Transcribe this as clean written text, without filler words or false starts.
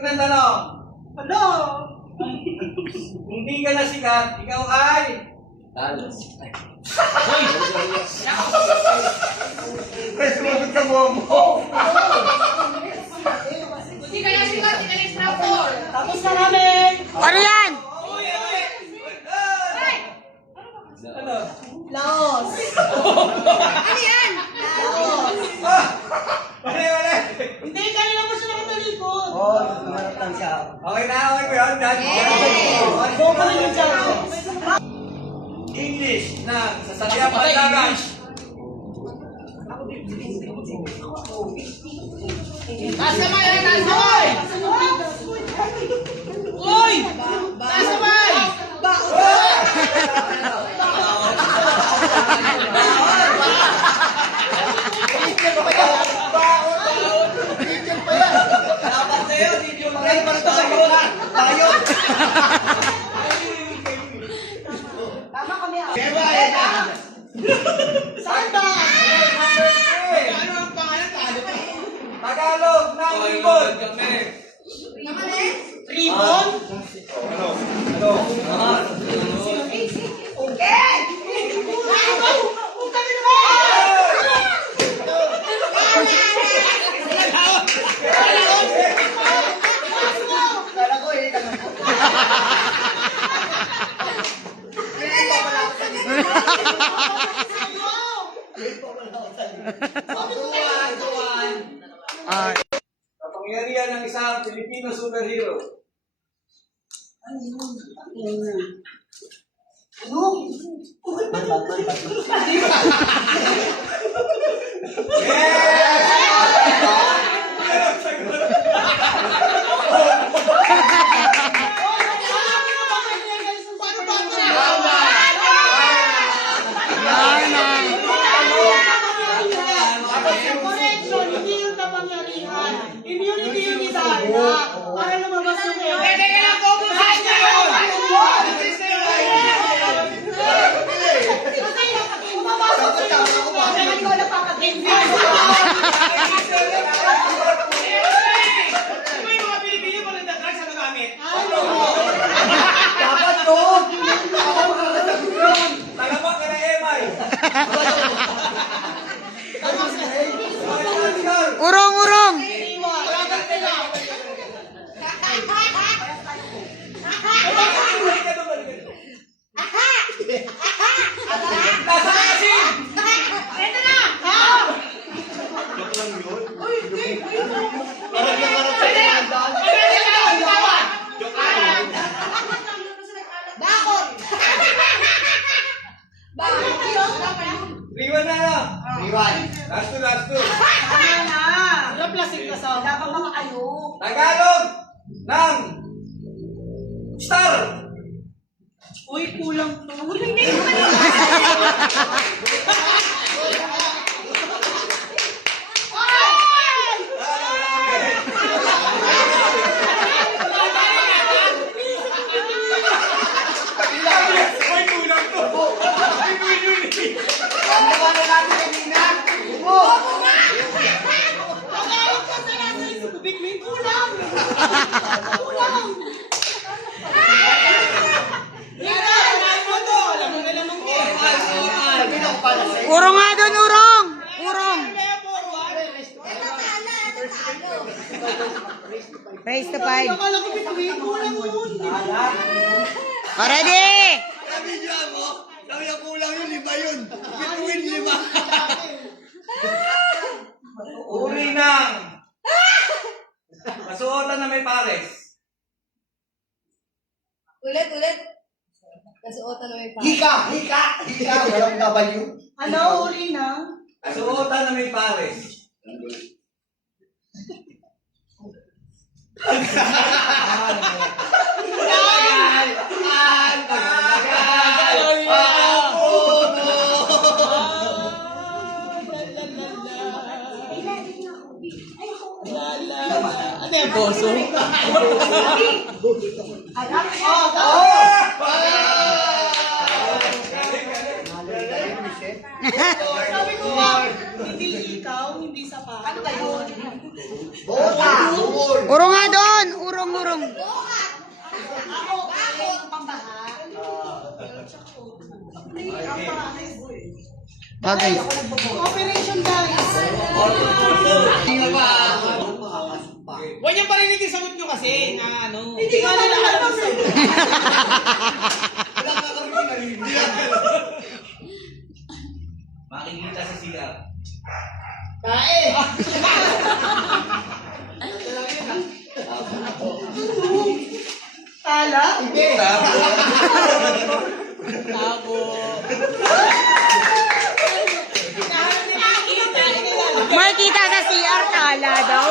Ang tanong. Ano? Hindi ka na sikat, ikaw ay... Talos. Ay, sumagot ka mo. Hindi ka na sikat, hindi ka na instructor. Tapos na namin. Ano yan? Ano? Laos. Ano yan? Laos. Mali, mali. Hindi, kanina mo siya nakatalikod. Oo, tumarap lang siya. Okay na, okay ko yun. Go pa rin yung dyan. English na sasabihan pandagan. Taas kamay, taas kamay! Uy! Taas kamay! Dapat sa'yo, hindi yung mga para ito sa'yo. Tayo. Tama kami ha. Saan Saan ba? Ano ang pangalan? Talo pa. Tagalog ng ibon. Naman eh? Ribbon? Ano? Ano? Okay! Punta ka naman! Kala ko eh. Ah, Kapangyarihan ng isang Filipino superhero. Correction, hindi yung kapangyarihan. Immunity yung idaya. Para lumabas yung Pwede ka lang pupusahan niya yun! Kasi umabasok sa iyo kaya ikaw napapag-invent. Di ba yung mga Pilipino pa rin na-drugs sa magamit? Dapat to. Talamak ka na, Emay. urong, urong. Nasa kasi! Ito na! Parang yung marap sa Pwede na! Pwede na! Bitawan! Bakot! Riwan na lang. Iwan. Last two, last two. Tama na! Wala plastic na sa wala pang mga ayo. Tagalog ng star. Uy, kulang to. Hindi mo ka Ay, kulang to. Ang naman na natin kanina. Umo. Tagalog ka sa nasa isip. Big Min, kulang! Kulang! Urong nga doon, urong. Urong. Raise to 5. Akala ko Big Min, kulang yun. Ready? Sabi niyo ako. Sabi niyo kulang yun, 5 yun. Between 5. Uri ng kasuotan na may pares. Ulit. Kasuotan na may pa. Hika. Walang W. Ano, uli na? Kasuotan na may pares. Ano yung boso? Sabi ko nga, hindi ikaw, hindi sapatos. Ano kayo? Bota. Urong nga doon, urong. Bagay. Operation guys. Huwag niyang parinig yung sagot nyo kasi na ano. Hindi ka na alam sa Makikita sa CR. Kae! Tala? Hindi! Tabo! May kita sa CR, tala daw.